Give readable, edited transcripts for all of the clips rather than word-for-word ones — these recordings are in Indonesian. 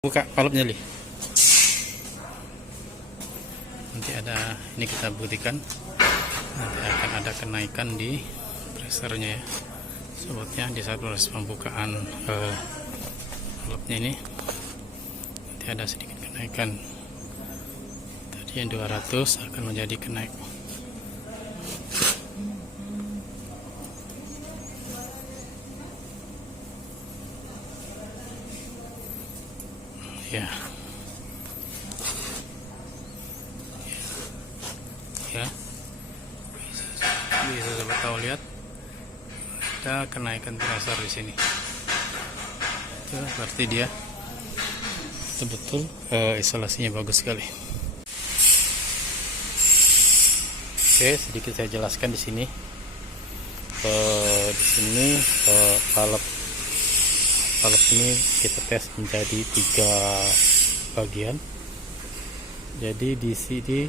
Buka valve-nya, Li. Nanti ada, ini kita buktikan nanti akan ada kenaikan di presernya ya sobatnya di saat proses pembukaan valve-nya ini. Nanti ada sedikit kenaikan, tadi yang 200 akan menjadi kenaik. Ya, ya, bisa sobat tahu lihat ada kenaikan pressure di sini. Itu berarti dia betul-betul isolasinya bagus sekali. Oke, sedikit saya jelaskan di sini. Di sini valve ini kita tes menjadi 3 bagian. Jadi di sini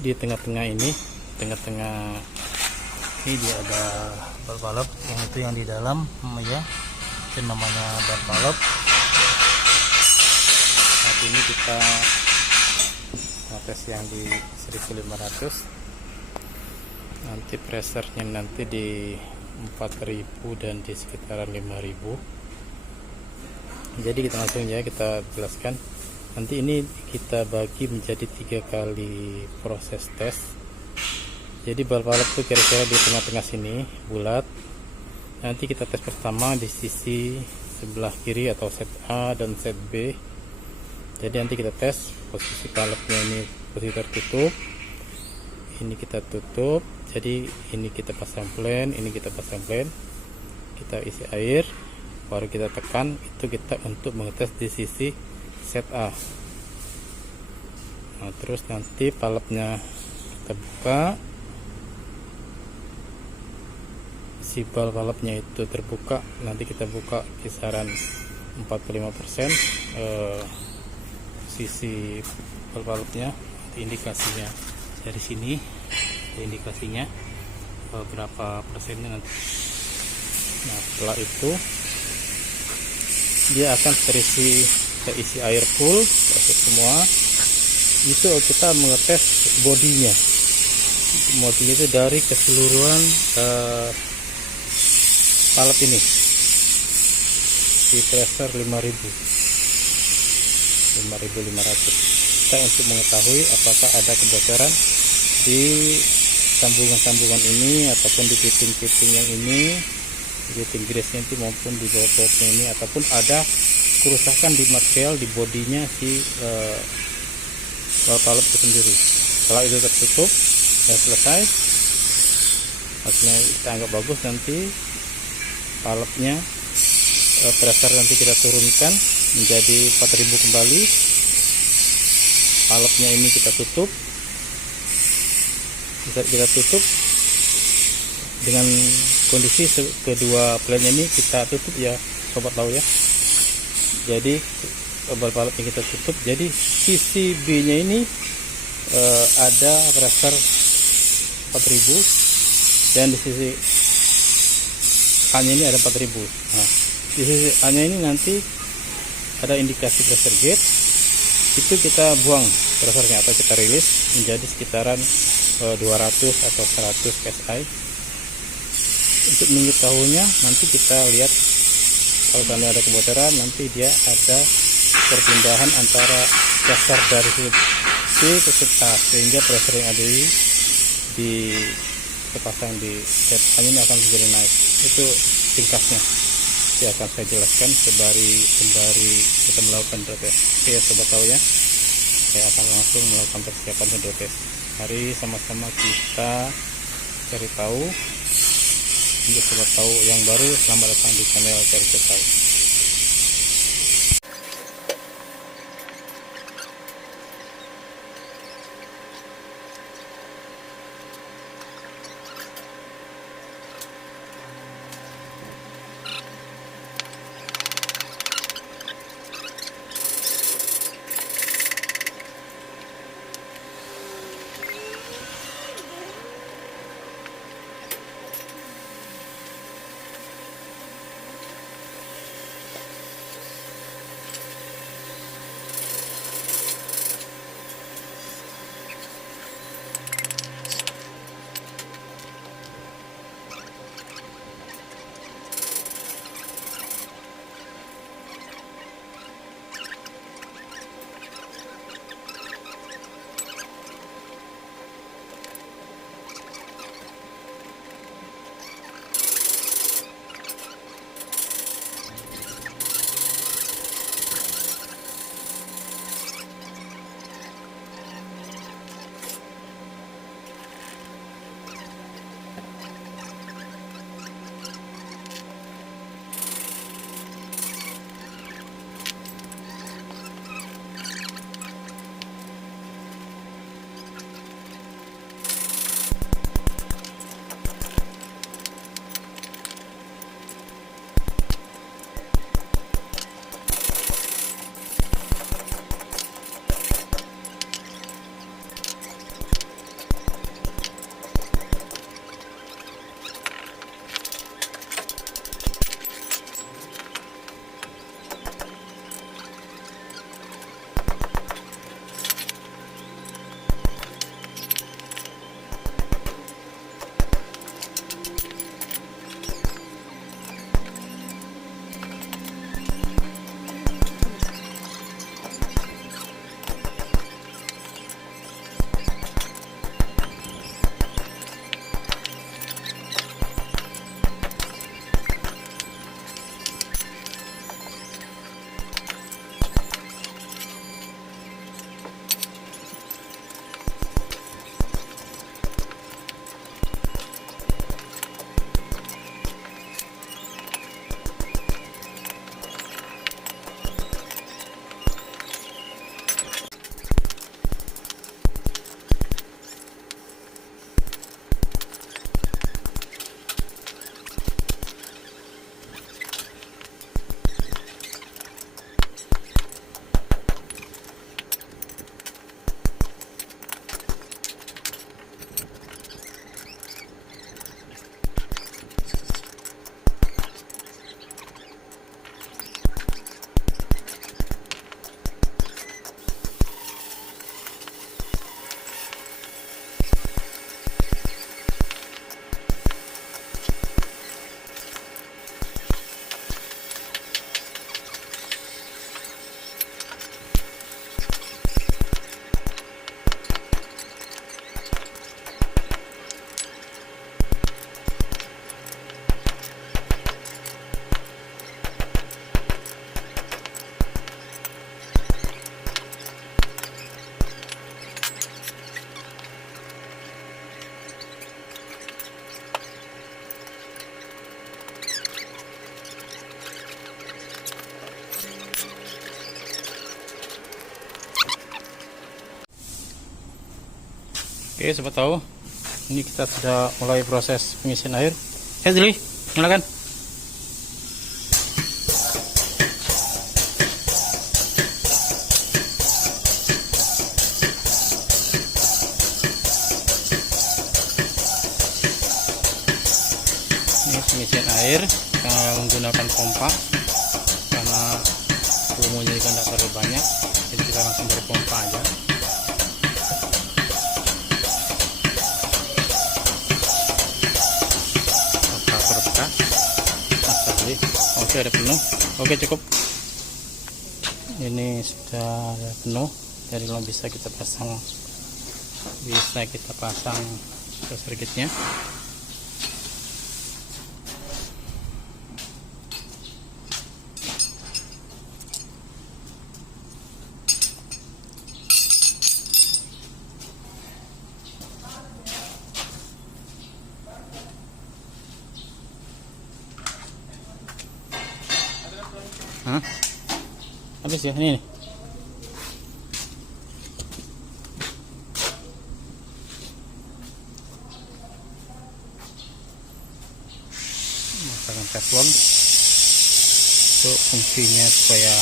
di tengah-tengah ini, dia ada valve yang itu yang di dalam ya, itu namanya valve. Saat ini kita tes yang di 1500. Nanti pressernya nanti di 4000 dan di sekitaran 5000. Jadi kita langsung ya kita jelaskan. Nanti ini kita bagi menjadi 3 kali proses tes. Jadi valve itu kira-kira di tengah-tengah sini bulat. Nanti kita tes pertama di sisi sebelah kiri atau set A dan set B. Jadi nanti kita tes posisi valve-nya, ini posisi tertutup, ini kita tutup. Jadi ini kita pasang plan, ini kita pasang plan, kita isi air, baru kita tekan. Itu kita untuk mengetes di sisi set A. Nah, terus nanti valve-nya kita buka, si valve-nya itu terbuka. Nanti kita buka kisaran 45% sisi valve-nya. Indikasinya dari sini, indikasinya berapa persennya nanti. Nah, setelah itu dia akan terisi air full, semua. Itu kita mengetes bodinya itu dari keseluruhan valve ini di pressure 5500. Kita untuk mengetahui apakah ada kebocoran di sambungan-sambungan ini ataupun di fitting yang ini, di fitting grease-nya itu maupun di bawah-bawahnya ini, ataupun ada kerusakan di material di bodinya si valve itu sendiri. Setelah itu tertutup dan selesai, hasilnya kita anggap bagus. Nanti valve-nya pressure nanti kita turunkan menjadi 4000 kembali. Valve-nya ini kita tutup, kita tutup dengan kondisi kedua plane ini kita tutup ya sobat tahu ya. Jadi valve yang kita tutup, jadi sisi B nya ini ada pressure 4000 dan di sisi A nya ini ada 4000. Nah, di sisi A nya ini nanti ada indikasi pressure gauge, itu kita buang pressernya atau kita rilis menjadi sekitaran 200 atau 100 psi. Untuk mengetahuinya nanti kita lihat, kalau ada kebocoran nanti dia ada perpindahan antara pressure dari C ke set A, sehingga pressure yang ada di terpasang di set A ini akan menjadi naik. Itu tingkatnya yang akan saya jelaskan sembari kita melakukan tes. Oke sobat tahu ya, saya akan langsung melakukan persiapan untuk tes. Mari sama-sama kita cari tahu. Untuk sobat tahu yang baru, selamat datang di channel Cari Tahu. Oke, sobat tahu, ini kita sudah mulai proses pengisian air. Dili, nyalakan. Ini pengisian air menggunakan pompa karena volumenya kan tidak terlalu banyak, jadi kita langsung dari pompa aja. Oke, ada penuh. Oke, cukup. Ini sudah ada penuh, jadi kalau bisa kita pasang circuitnya. Habis ya, ini nih. Masukkan teflon untuk fungsinya supaya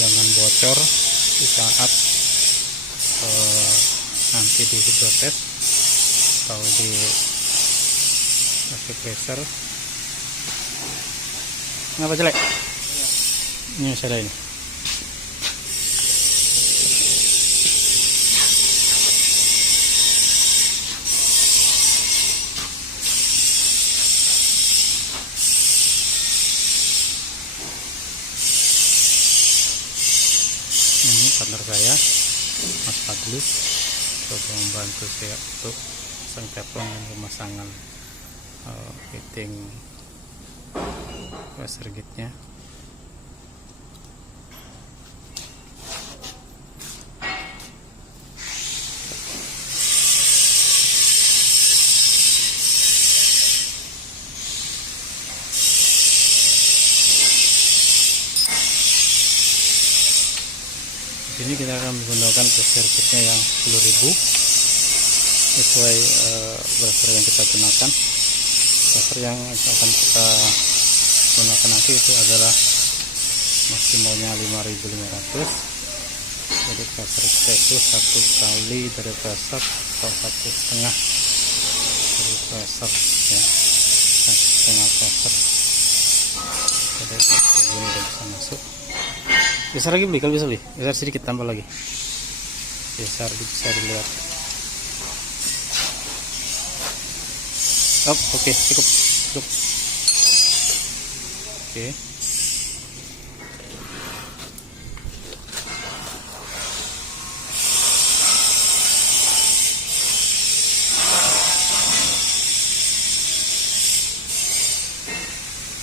jangan bocor di saat nanti di hidrotes atau di pressure. Kenapa jelek? Ini masalah ini. Ini partner saya, Mas Fadli, coba membantu saya untuk pasang teflon dan pemasangan fitting circuitnya. Ini kita akan menggunakan circuitnya yang 10.000 sesuai buzzer yang kita gunakan. Buzzer yang akan kita gunakan nanti itu adalah maksimalnya 5.500. Jadi buzzer kita itu 1 kali dari buzzer atau 1,5 dari buzzer ya, 1,5 buzzer. Jadi ini udah bisa masuk. Besar lagi beli, kalau bisa beli besar sedikit, tambah lagi besar, bisa dilihat. Oke, cukup. Oke.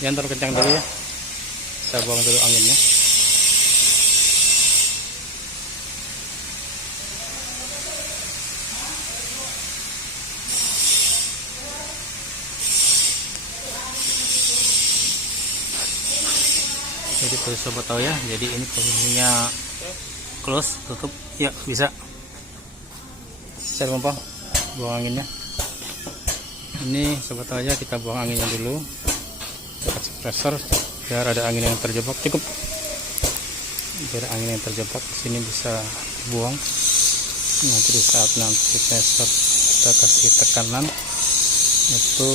Jangan terlalu kencang dulu ya, saya buang dulu anginnya. Jadi perlu sobat tahu ya, jadi ini posisinya close, tutup ya, bisa. Saya pompa buang anginnya. Ini sobat tahu ya, kita buang anginnya dulu, kasih pressure biar ada angin yang terjebak. Cukup, biar angin yang terjebak di sini bisa buang. Nanti di saat pressure kita kasih tekanan, itu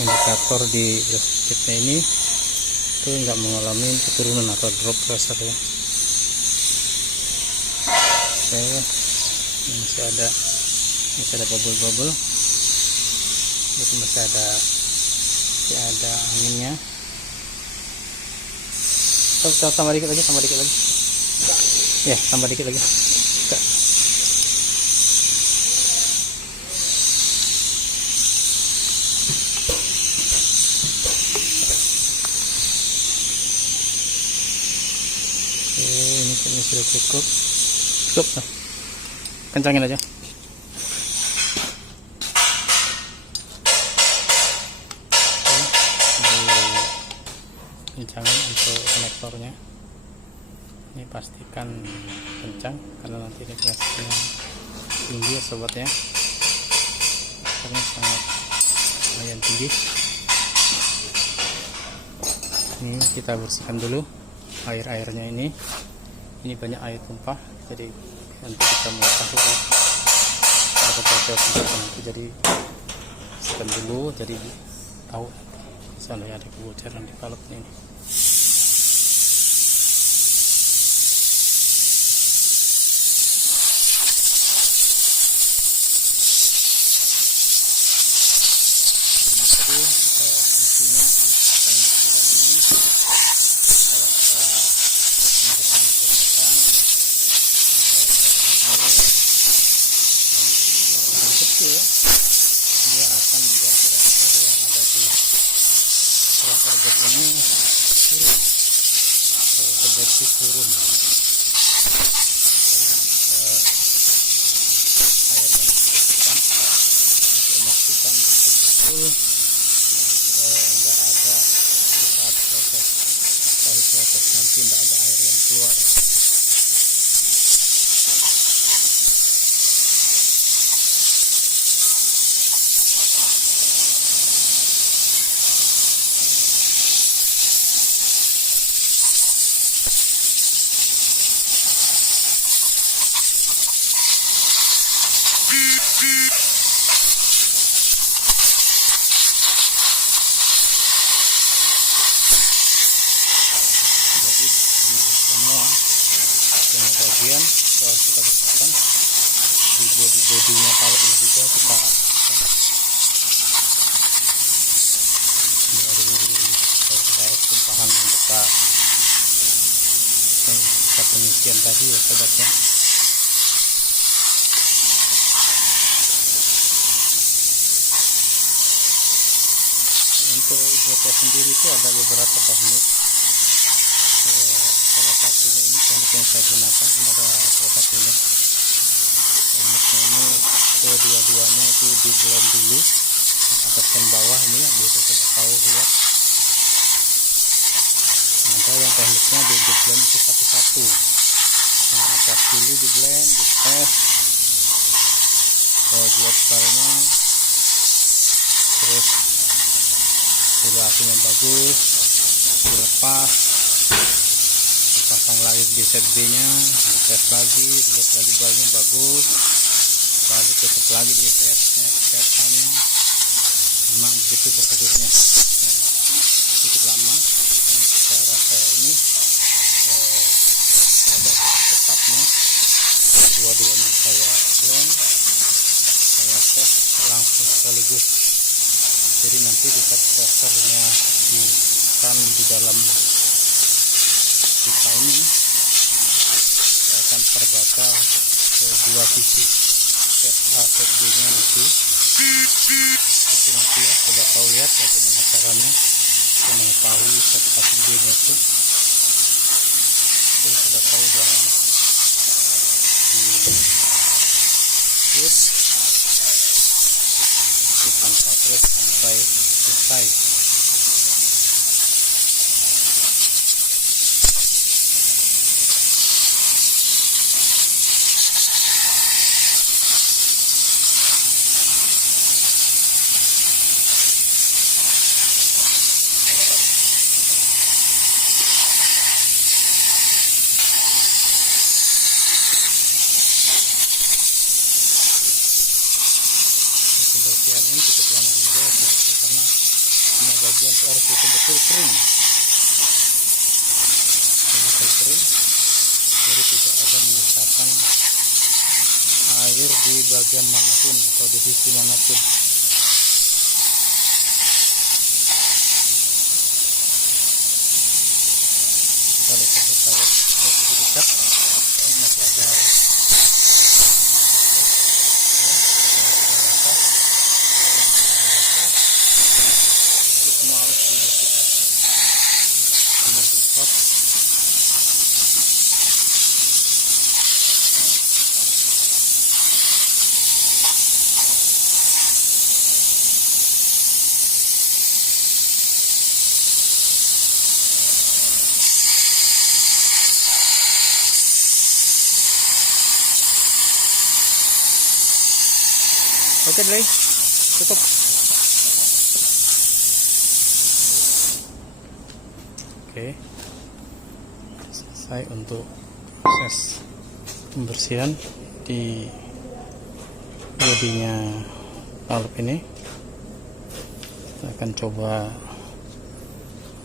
indikator di circuitnya ini itu nggak mengalami keturunan atau drop pressure ya. Oke, masih ada bubble, jadi masih ada anginnya. Tambah dikit lagi ya, tambah dikit lagi. Ini sudah cukup nah. Kencangin aja. Kencangan untuk konektornya ini pastikan kencang karena nanti ini tinggi ya sobatnya, karena sangat lumayan tinggi. Ini kita bersihkan dulu air-airnya ini banyak air tumpah, jadi nanti kita mau tahu ada bocor nanti, jadi bersihkan dulu jadi tahu sana ada kebocoran di kaletnya ini. Dia akan membuat pressure yang ada di pressure gate ini turun, terdeteksi turun, karena airnya dibersihkan untuk memastikan betul-betul nggak ada di saat proses nanti nggak ada air yang keluar. Jadi di semua bagian harus kita bersihkan, di bodinya palet ini juga kita bersihkan dari air tumpahan yang kita pengisian tadi ya sobatnya. Untuk joko sendiri itu ada beberapa teknik. Salah satunya ini teknik yang saya gunakan, ini ada salah satunya. Tekniknya ini kedua-duanya itu di blend dulu, atas dan bawah ini ya, biasa sudah tahu lihat. Ada yang tekniknya di blend itu satu-satu. Yang atas dulu di blend, di tes, buat filenya, terus hasilnya bagus, dilepas, dipasang lagi di set B nya, dites lagi, dilihat lagi balnya bagus, lalu ditutup lagi di set A nya. Memang begitu prosedurnya, sedikit lama. Cara saya ini proses tetapnya dua-duanya saya blend, saya tes langsung sekaligus. Jadi nanti di pressernya di dalam pipa ini akan terbaca ke dua sisi, set A set B nya nanti. Itu nanti ya, coba tahu lihat bagaimana caranya mengetahui set A set B nya itu sudah tahu, jangan dipantau terus sampai selesai. Pembersihan ini cukup lama juga karena semua bagian itu harus betul-betul kering, jadi tidak ada menyisakan air di bagian manapun atau di sisi manapun. Kita lihat supaya lebih dekat, masih ada semua harus dibersihkan. Semua Oke Dre, tutup. Oke, selesai untuk proses pembersihan di bodinya valve ini. Kita akan coba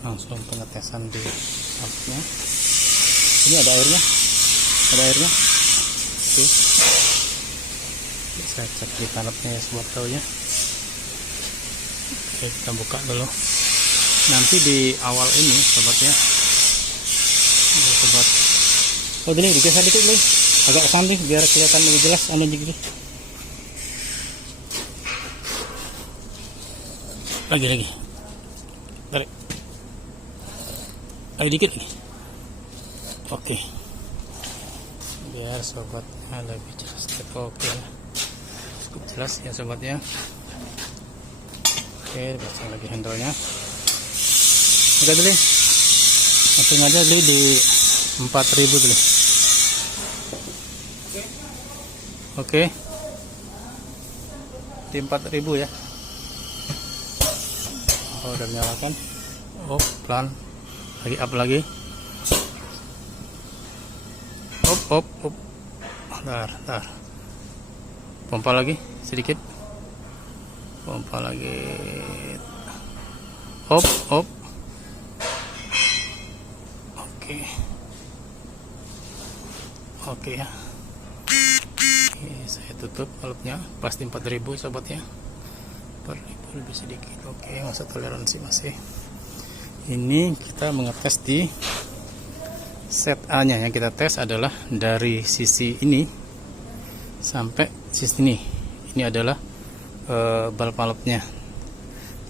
langsung pengetesan di valve-nya. Ini ada airnya, Oke, saya cek di valve-nya ya sobat tahunya. Oke, kita buka dulu. Nanti di awal ini sobat ya, sobat. Oh ini digeser dikit nih, agak kesana biar kelihatan lebih jelas anunya gitu. Lagi tarik lagi dikit lagi. Oke, biar sobatnya lebih jelas. Oke, cukup jelas ya sobatnya. Oke, pasang lagi handle-nya. Oke dulu, langsung aja dulu di 4000 dulu. Oke, di 4000 ya. Oh, udah menyalakan. Oh, pelan. Lagi up lagi. Up. Bentar. Pompa lagi sedikit. Pompa lagi. Up. Oke ya. Oke, saya tutup valve-nya. Pasti 4000 sobat ya. 4000 lebih sedikit. Oke, masa toleransi masih. Ini kita mengetes di set A nya. Yang kita tes adalah dari sisi ini sampai sisi ini. Ini adalah valve nya.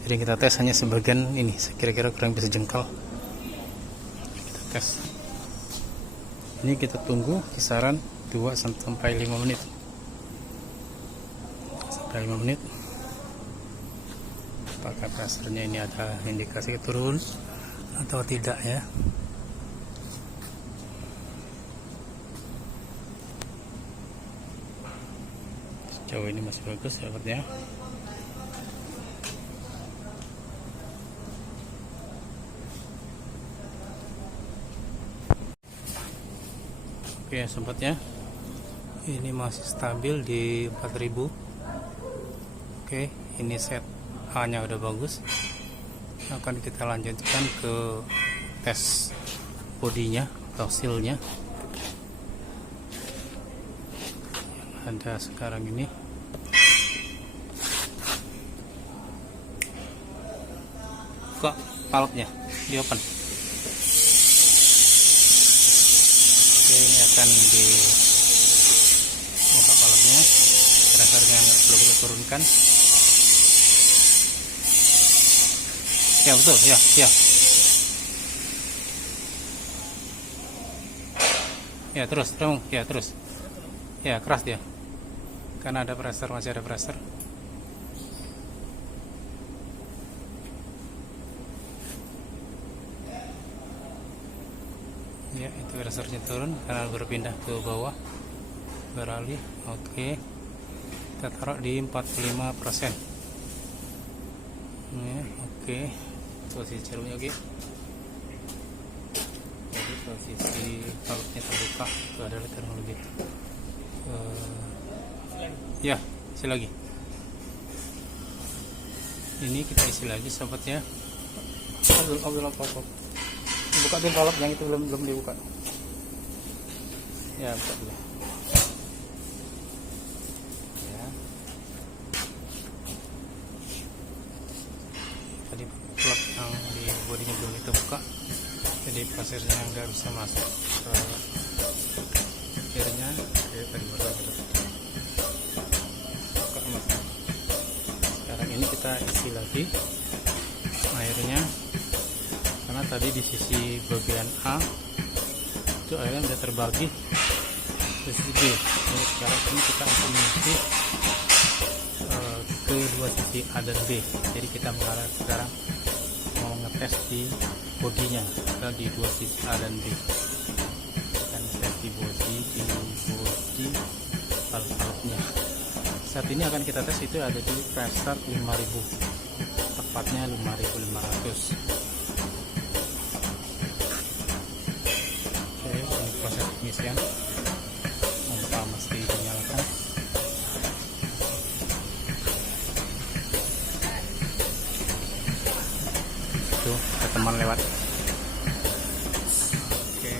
Jadi kita tes hanya sebagian ini, kira-kira kurang bisa jengkal. Kita tes. Ini kita tunggu kisaran 2 sampai 5 menit. Sampai 5 menit. Apakah pressure-nya ini ada indikasi turun atau tidak ya? Sejauh ini masih bagus sahabatnya. Oke sobatnya, ini masih stabil di 4000. Oke, ini set A nya udah bagus. Akan kita lanjutkan ke tes bodinya atau sealnya yang ada sekarang ini. Buka valve-nya, di open. Ini akan dibuka valve-nya, pressure-nya nggak perlu kita turunkan. Ya betul, ya. Ya terus, ya keras dia, karena ada pressure, masih ada pressure. Ya, itu pressure-nya turun karena berpindah ke bawah, beralih. Oke, kita taruh di 45%. Ya, oke, posisi ceruknya oke. Jadi posisi valve-nya terbuka, itu adalah kurang lebih. Ya, isi lagi. Ini kita isi lagi sobat ya. Belum pop. Buka dulu valve yang itu belum dibuka. Ya, buka dulu. Ya. Tadi valve yang di bodinya belum kita buka, jadi pasirnya nggak bisa masuk ke airnya. Tadi buka. Sekarang ini kita isi lagi airnya. Karena tadi di sisi bagian A itu airnya sudah terbagi ke sisi B. Jadi sekarang ini kita akan mengisi ke dua sisi A dan B. Jadi kita mengarah sekarang mau ngetes di bodinya, kita di dua sisi A dan B. Dan tes di bodi valve-nya. Saya saat ini akan kita tes itu ada di pressure 5000, tepatnya 5500. Oke, ini proses pengisian. Pompa mesti dinyalakan. Tuh, ada teman lewat. Oke.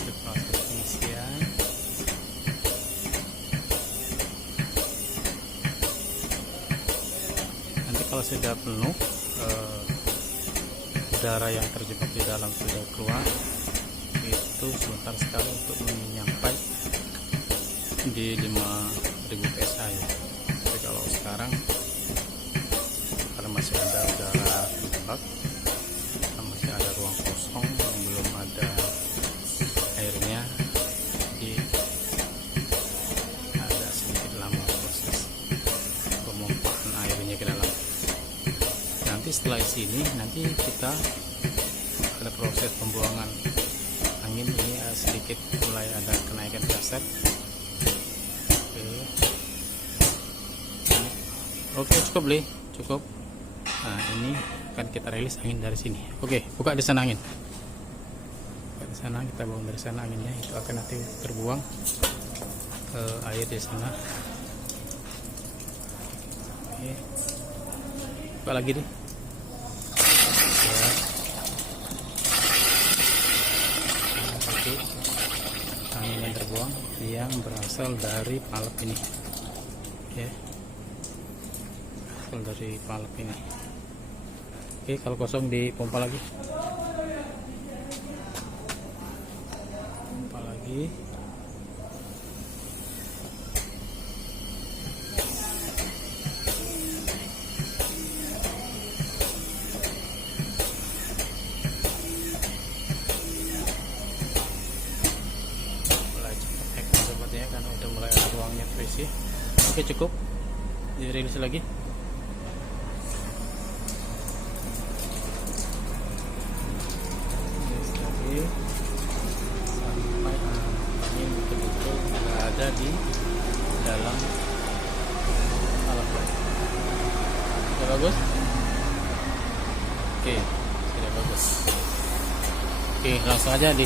Itu proses pengisian. Nanti kalau sudah penuh, udara yang terjebak di dalam sudah keluar, itu sebentar sekali untuk menyampai di 5000 psi ya. Tapi kalau sekarang karena masih ada udara terjebak, masih ada ruang kosong yang belum ada airnya, jadi agak sedikit lama proses pemompaan airnya ke dalam. Nanti setelah sini nanti kita ada proses pembuangan angin. Ini sedikit mulai ada kenaikan pressure. Oke, cukup Li, cukup. Nah, ini akan kita rilis angin dari sini. Oke, buka di sana angin. Buka di sana, kita buang dari sana anginnya. Itu akan nanti terbuang ke air di sana. Oke, buka lagi deh. Oke, angin yang terbuang yang berasal dari palep ini. Oke. Dari palep ini. Oke, kalau kosong dipompa lagi. Pompa lagi. Mulai cepat sobatnya karena udah mulai ada ruangnya terisi. Oke, cukup. Dirilis lagi. Sampai angin betul-betul berada di dalam alat. Sudah bagus? Oke, sudah bagus. Oke, langsung aja di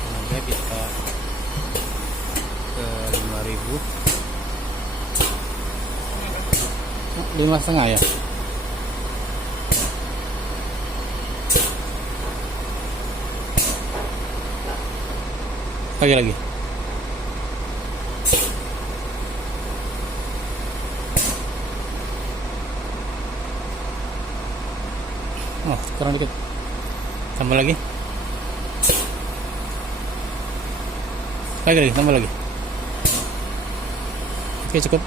langsung aja kita ke 5000. 5,5 ya. Lagi. Oh, kurang dikit. Tambah lagi. Tambah lagi. Oke, cukup.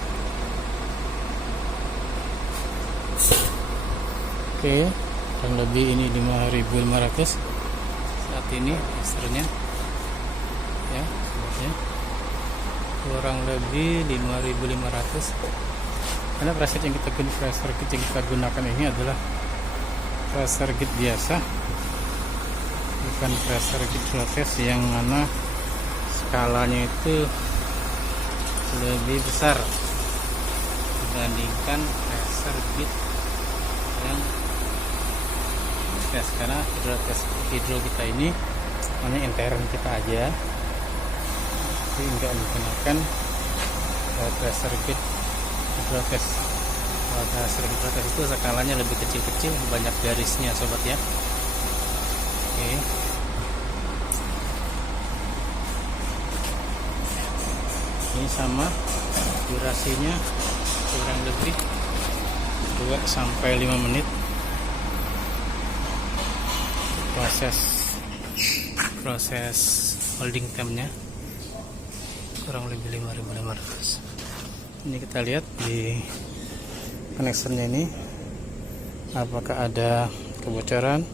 Oke, kurang lebih ini 5500 saat ini pressure-nya. Ya, kurang lebih 5500. Karena pressure yang kita gunakan ini adalah pressure gauge biasa, bukan pressure gauge flow test yang mana skalanya itu lebih besar dibandingkan pressure gauge yang tes. Karena hidro kita ini hanya intern kita aja, jadi enggak menggunakan pressure gauge hidrotes. Pressure hidrotes itu skalanya lebih kecil-kecil, banyak garisnya sobat ya. Oke. Ini sama durasinya kurang lebih 2 sampai 5 menit proses holding time-nya, kurang lebih 5500. Ini kita lihat di connectionnya ini apakah ada kebocoran.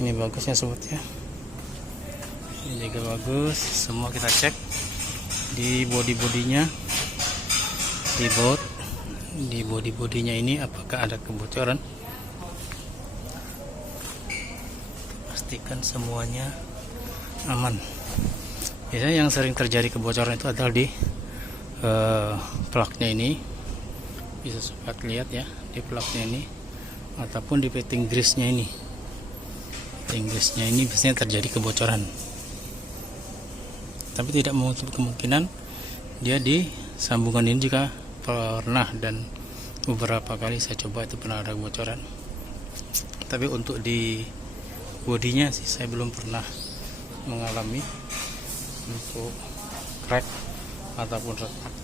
Ini bagusnya sobat ya, ini juga bagus. Semua kita cek di body-bodinya, di body-bodinya ini apakah ada kebocoran. pastikan semuanya aman. Biasanya yang sering terjadi kebocoran itu adalah di plugnya ini, bisa sobat lihat ya, di plugnya ini ataupun di fitting grease-nya ini. Fitting grease-nya ini biasanya terjadi kebocoran, tapi tidak menutup kemungkinan dia di sambungan ini juga pernah, dan beberapa kali saya coba itu pernah ada kebocoran. Tapi untuk di bodinya sih saya belum pernah mengalami untuk crack ataupun retak.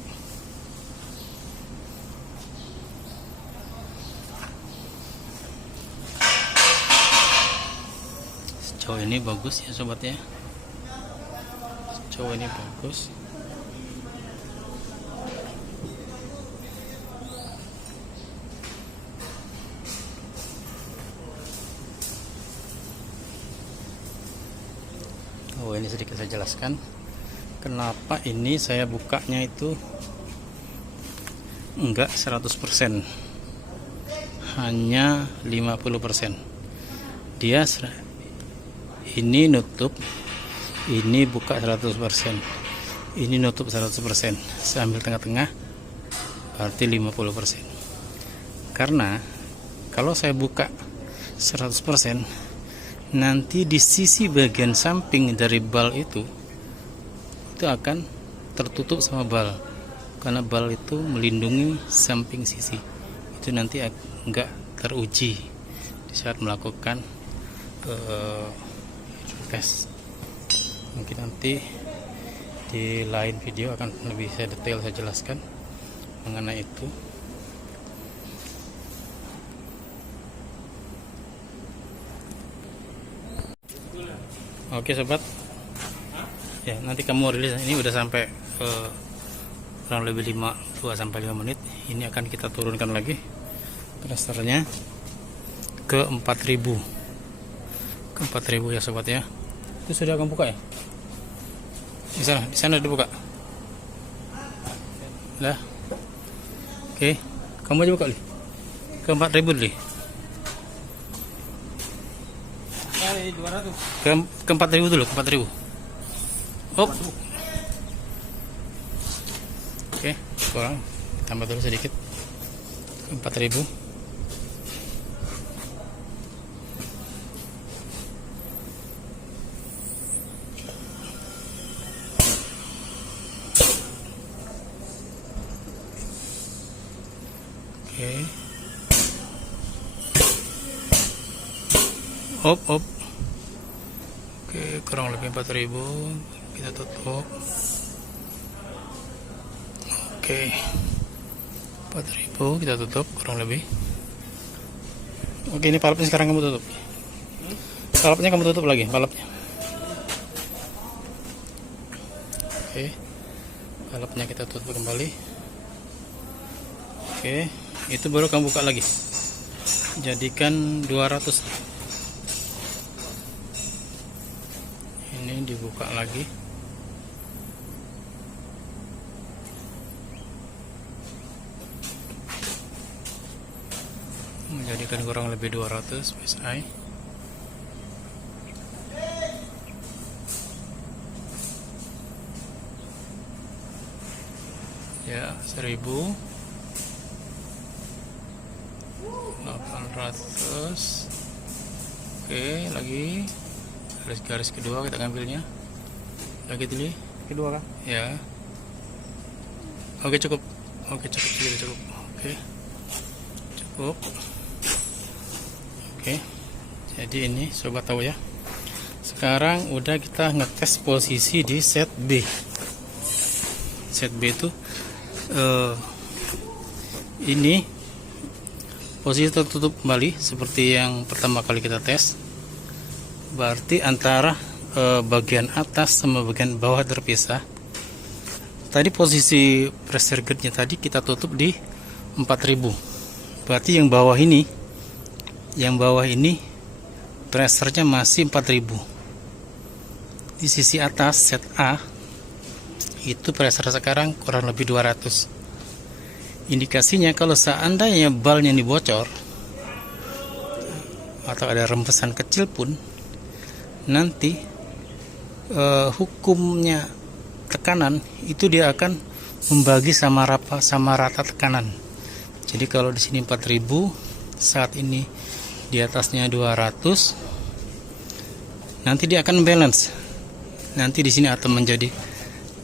Sejauh ini bagus ya sobat ya, sejauh ini bagus. Oh, ini sedikit saya jelaskan kenapa ini saya bukanya itu enggak 100%, hanya 50%. Dia ini nutup, ini buka 100%, ini nutup 100%, sambil tengah-tengah berarti 50%. Karena kalau saya buka 100%, nanti di sisi bagian samping dari bal itu akan tertutup sama bal, karena bal itu melindungi samping sisi. Itu nanti enggak teruji di saat melakukan tes. Mungkin nanti di lain video akan lebih saya detail saya jelaskan mengenai itu. Oke sobat ya, nanti kamu rilis ini udah sampai kurang lebih 2-5 menit. Ini akan kita turunkan lagi pressure-nya ke 4000 ya sobat ya. Itu sudah kamu buka ya, di sana dibuka lah. Oke, kamu aja buka ke 4000 deh. Ke 4000 dulu, ke 4000. Hop. Oke, kurang, tambah dulu sedikit ke 4000. Oke. Hop. Oke, kurang lebih 4000, kita tutup. Oke, 4000 kita tutup kurang lebih. Oke, ini valve sekarang kamu tutup. Valve-nya kamu tutup lagi, valve-nya. Oke, valve-nya kita tutup kembali. Oke, itu baru kamu buka lagi. Jadikan 200. Ini dibuka lagi. Menjadikan kurang lebih 200 psi. Ya, 1800. Oke, lagi garis kedua kita ngambilnya lagi dulu kedua kan ya. Oke, cukup segitu cukup. Cukup. Oke, jadi ini sobat tahu ya, sekarang udah kita ngetes posisi di set B. Set B itu ini posisi tertutup kembali seperti yang pertama kali kita tes. Berarti antara bagian atas sama bagian bawah terpisah. Tadi posisi pressure gauge-nya tadi kita tutup di 4000. Berarti yang bawah ini pressure-nya masih 4000. Di sisi atas set A itu pressure sekarang kurang lebih 200. Indikasinya kalau seandainya balnya ini bocor atau ada rembesan kecil pun, nanti hukumnya tekanan itu dia akan membagi sama rata tekanan. Jadi kalau di sini 4000, saat ini di atasnya 200, nanti dia akan balance. Nanti di sini akan menjadi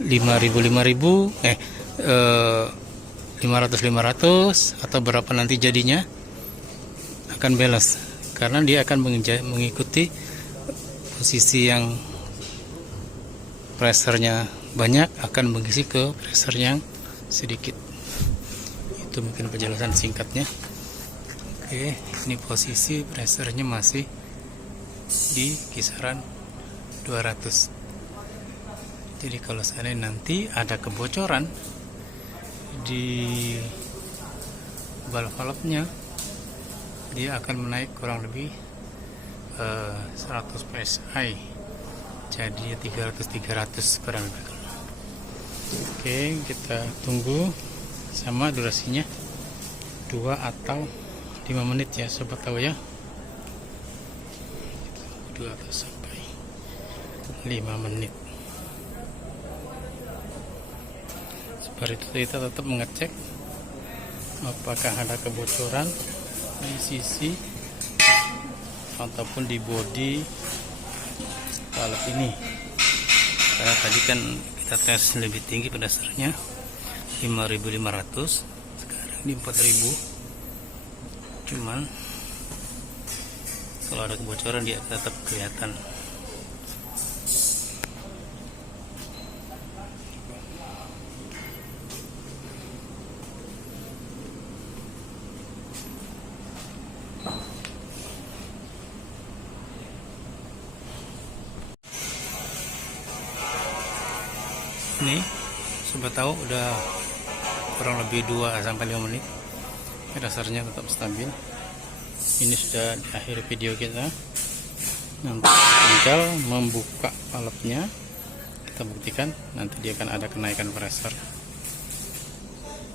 500 atau berapa nanti jadinya akan balance, karena dia akan mengikuti posisi yang pressure-nya banyak akan mengisi ke pressure yang sedikit. Itu mungkin penjelasan singkatnya. Oke, ini posisi pressure-nya masih di kisaran 200. Jadi kalau seandainya nanti ada kebocoran di valve-nya, dia akan menaik kurang lebih 100 psi, jadi 300 kurang lebih. Oke, kita tunggu sama durasinya 2 atau 5 menit ya sobat tahu ya. 2 atau sampai 5 menit. Seperti itu kita tetap mengecek apakah ada kebocoran di sisi ataupun di bodi valve ini. Karena tadi kan kita tes lebih tinggi pada dasarnya 5.500, sekarang di 4.000. Cuman kalau ada kebocoran dia tetap kelihatan. Ini sobat tahu udah kurang lebih 2 sampai 5 menit, dasarnya tetap stabil. Ini sudah di akhir video kita. Nanti tinggal membuka valve-nya, kita buktikan nanti dia akan ada kenaikan pressure.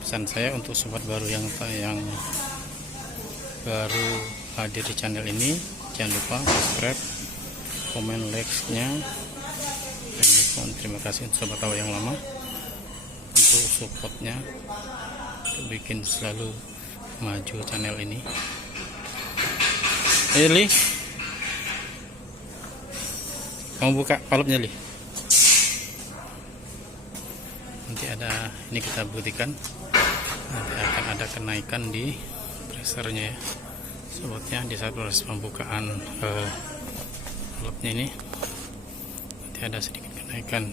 Pesan saya untuk sobat baru yang baru hadir di channel ini, jangan lupa subscribe, komen, like-nya. Terima kasih untuk sobat tahu yang lama untuk supportnya, untuk bikin selalu maju channel ini. Li, kamu buka valve-nya, Li. Nanti ada, ini kita buktikan nanti akan ada kenaikan di pressure-nya ya sobatnya di saat proses pembukaan valve-nya ini. Nanti ada sedikit kenaikan,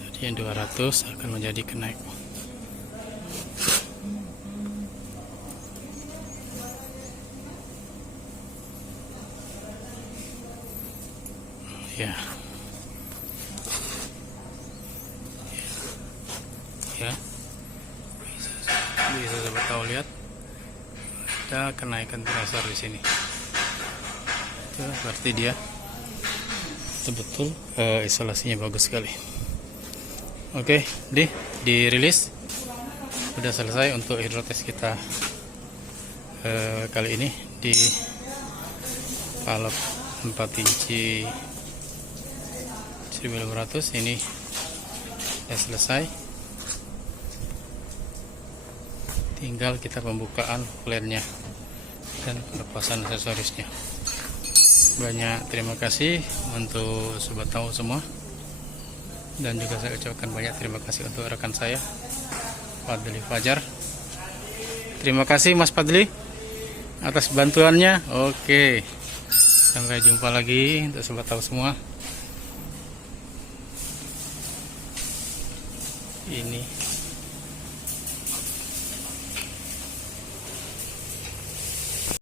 tadi yang 200 akan menjadi kenaik. Ya, bisa sobat tahu lihat ada kenaikan pressure di sini. Itu berarti dia betul isolasinya bagus sekali. Oke, dirilis. Sudah selesai untuk hidrotes kita kali ini di valve 4 inci 1500 ini sudah selesai. Tinggal kita pembukaan flannya dan pelepasan aksesorisnya. Banyak terima kasih untuk sobat tahu semua, dan juga saya ucapkan banyak terima kasih untuk rekan saya Fadli Fajar. Terima kasih Mas Fadli atas bantuannya. Oke, sampai jumpa lagi untuk sobat tahu semua. Ini